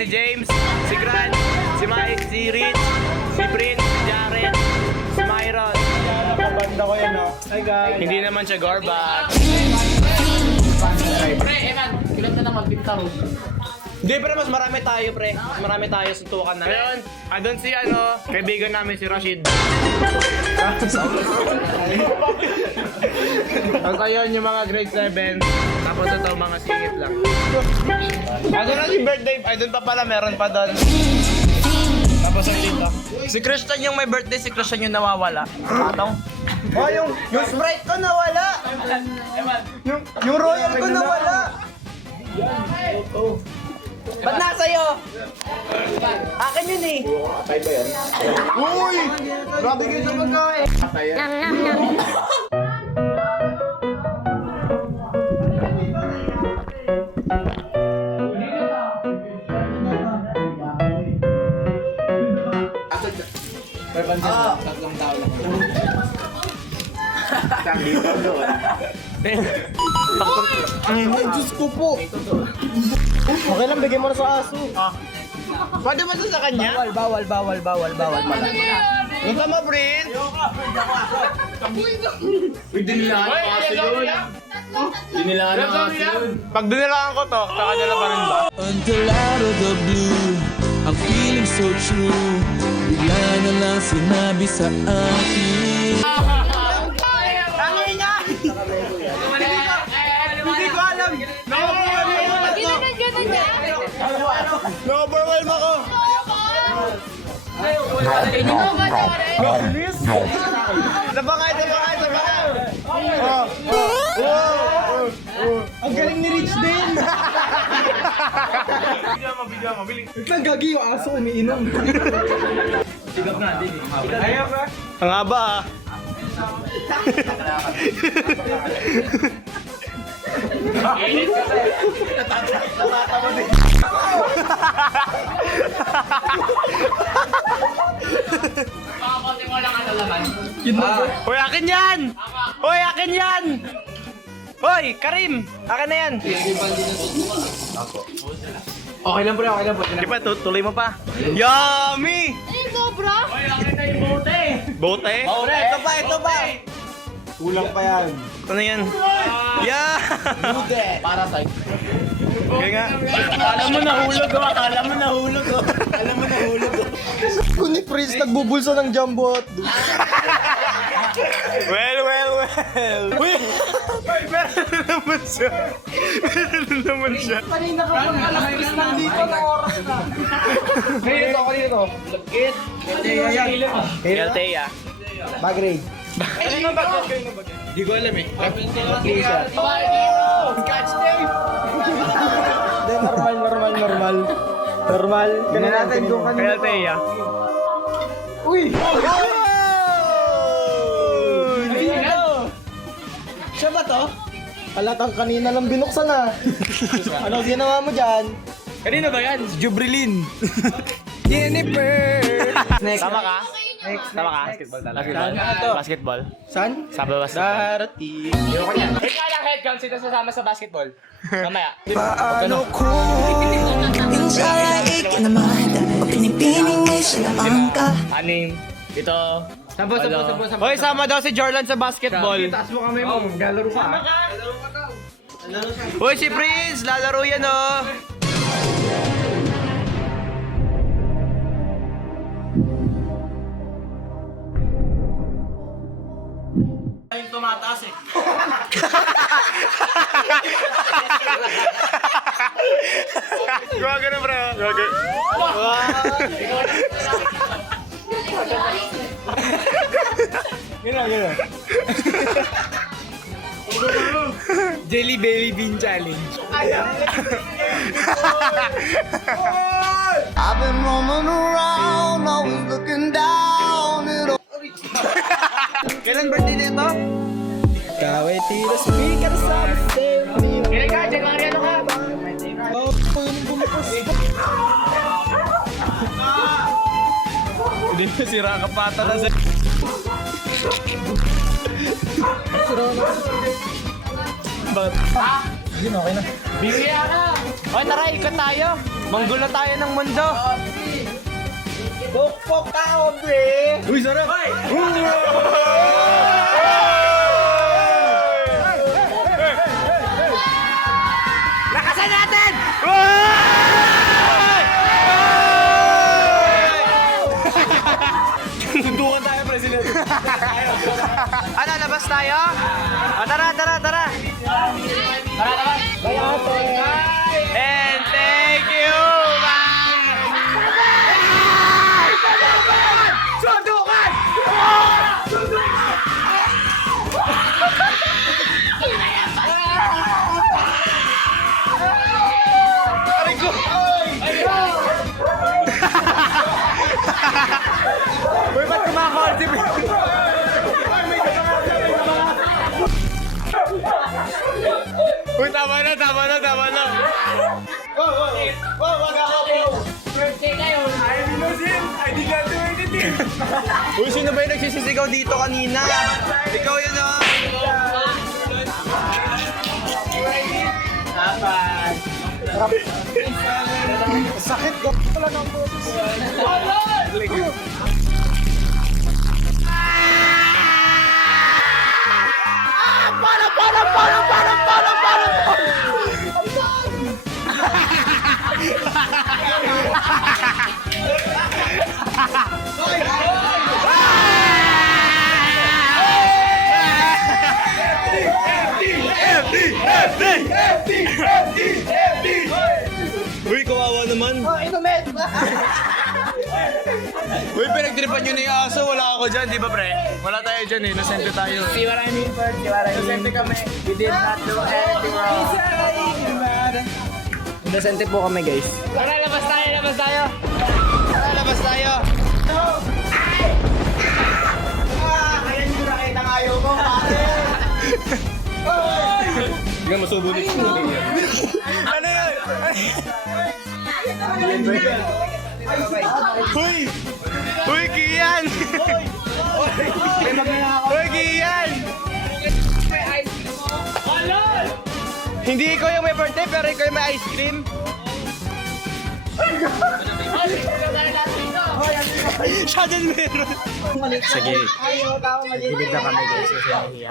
si James, si Grant, si Mike, si Rich, si Prince, si Jared, si Myron. Banda ko yan, oh. Hi guys. Hindi naman siya Gorbat. Pre, Eman, kilat ka naman, Bintaro. Hindi, pero mas marami tayo, pre. Mas marami tayo sa tukan na. Ngayon, andun si kaibigan namin si Rashid. Tapos ayun, yung mga grade 7. Tapos ito, mga singit lang. Ano na si birthday? Ay, doon pa pala, meron pa doon. Tapos ay dito. Si Christian yung may birthday, si Christian yung nawawala. Atong? Oh, yung Sprite ko nawala. Yung Royal ko nawala. Ba't nasa'yo? Akin yun eh. Uy! Grabe kayo sa pagkain. Tatlong tao lang. Ay, Diyos ko po. Okay lang, bigyan mo na sa aso. Pwede ba ito sa kanya? Bawal pala. Yung ka mo, Prince? Dinilaan Hoy, kasi yun. Dinilaan kasi yun. Pag dinilaan ko to, sa kanya lang pa rin ba? Until out of the blue, ang feeling so true, bigla na lang sinabi sa akin. Hindi ko alam. Na-overwhelm ako! Sabangay! Ang galing ni Rich din. Bigyan mo, biling. Nagagi yung aso umiinom. Ayaw ba? Ang haba ah. Makakonti mo lang ang laman. Hoy, akin yan! Hoy, akin yan! Hoy, Karim! Akin na yan! Okay lang po. Di ba, tuloy mo pa. Yummy! Ano yung sobra? Hoy, akin na yung bote. Bote? Ito pa. Kulang pa yan. Ano yan? Yeah! Parasite. Kaya nga. Akala mo nahulog oh. Kung ni Prince nagbubulsa ng jumbo hot dog. Well. Uy! Meron naman siya. Kanina ka pa alas nandito na oras na. Kanina to. Lagkit. Galtea. Bagrade. Hindi ko alam eh. Hindi, normal. Ganun natin kung kanina. Galtea. Uy! Siya ba to? Halatang kanina lang binuksan na. Ano ginawa mo dyan? Kanino ba yan? Jubrilin. Jennifer! Tama ka? Tama ka? Basketball talaga. Basketball. Saan? Sabi ba basketball? Darating. Ikaw lang headcount, sino sasama sa basketball? Mamaya. Paano kung minsan ay ikinamahal o pinipiling ay sinamang ka? Aning. Ito. Sabo. Hoy, sama daw si Jordan sa basketball. Taas mo kami mo, galaro ka. Hoy, si Prince! Lalaro yan oh! Ay, tumataas eh. Gwaga na bro. Gwaga. Gano'n. Jelly Belly Bean Challenge. I've been roaming around, always looking down at all. Kailan birthday nito? Kaway tila speaker sa akin. Kailan ka, January ano ka? Oh, yung bumipos. Hindi mo sira ka pata na sa... Bakit? Yun, okay na. Bigyan ka! O tara, ikot tayo. Manggulo tayo ng mundo. Pok ka, obre! Uy, sarap! Lakasan natin! Sundukan tayo, President. Ano, labas tayo? O, tara, tara, tara. And thank you, Sundukan! Aray ko! Uy, ba't kumakahol si Uy, tama na, tama na, tama na. Birthday kayo! Uy, sino ba yung nagsisisigaw dito kanina? Ikaw yun, ah. Sakit ko pala ng boses. Uy, kawawa naman. Oh, inumin! Uy, pinagtripan nyo na yung aso. Wala ako dyan, di ba, pre? Wala tayo dyan eh. Nasente tayo. See what I mean, Bert? See what I mean? Innocente kami. We did not do anything wrong. Innocente po kami, guys. Tara, labas tayo, labas tayo! Tara, labas tayo. Kaya nyo nakita ng ayaw ko, pare! Hindi ka masubulit. Ano yun? Uy! Uy, Kian! Uy, Kian! Hindi ikaw yung may birthday, pero ikaw yung may ice cream. Siya din meron. Sige. Bibig na kami, guys. Kasi nahihiya.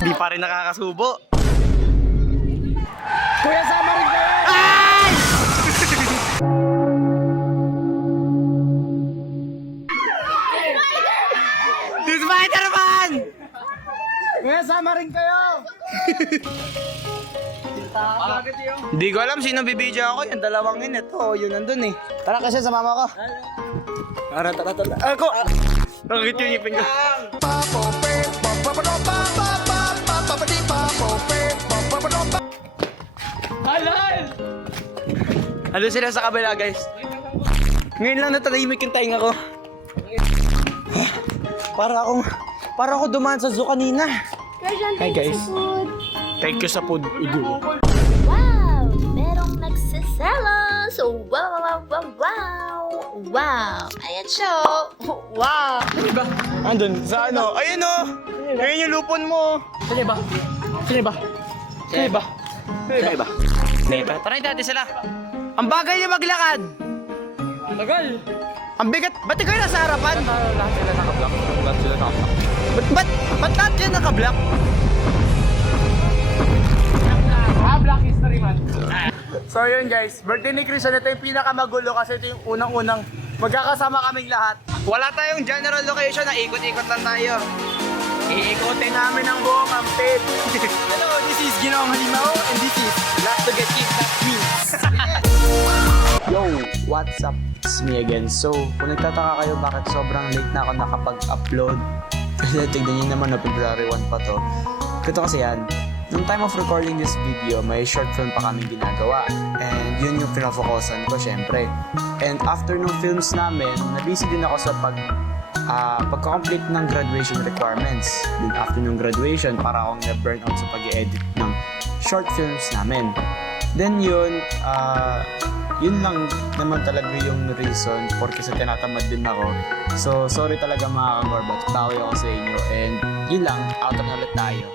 Di pa rin nakakasubo. Kuya, sama rin kayo! Ay! Si Spider-Man! Kuya, sama rin kayo! Hindi ko alam sino bibidyo ako. Yung dalawang yun. Ito, yun nandun eh. Tara kasi, sa mama ko. Tara, tara, tara. Ako! Nakakit yung ngipin ko. Ano sila sa kabila, guys? Ngayon lang natahimik yung tainga ko. Para ako dumaan sa zoo kanina. Hi, guys. Thank you sa food. Wow! Merong nagsiselos! Wow, wow, wow, wow! Wow! Ayan siya! Wow! Andun, sa ano? Ayun o! Ayun yung lupon mo. Sino ba? Sino ba? Sino ba? Sino ba? Neta. Tara natin sila. Ang bagay niya maglakad. Tagal! Ang bigat. Ba't ikaw yung nasa harapan? Lahat sila nakablock. Lahat sila nakablock. Ba't lahat kayo nakablock? Black history man. So yun guys, birthday ni Chris, ito yung pinakamagulo kasi ito yung unang-unang magkakasama kaming lahat. Wala tayong general location, na ikot-ikot lang tayo. Iikotin namin ang buong amped. Hello, this is Ginoong Halimao and this is Last to Get Kidnapped Queens. Yo, what's up? It's me again. So, kung nagtataka kayo bakit sobrang late na ako nakapag-upload, kasi tignan nyo naman na February 1 pa to. Ito kasi yan, nung time of recording this video, may short film pa kami ginagawa. And yun yung pinafocusan ko, syempre. And after nung films namin, na-busy din ako sa pagka-complete ng graduation requirements. Then after nung graduation, para akong na-burn out sa pag-edit ng short films namin. Then yun lang naman talaga yung reason porque sa tinatamad din ako. So, sorry talaga mga kagorbats. Bawi ako sa inyo. And yun lang, out na ulit tayo.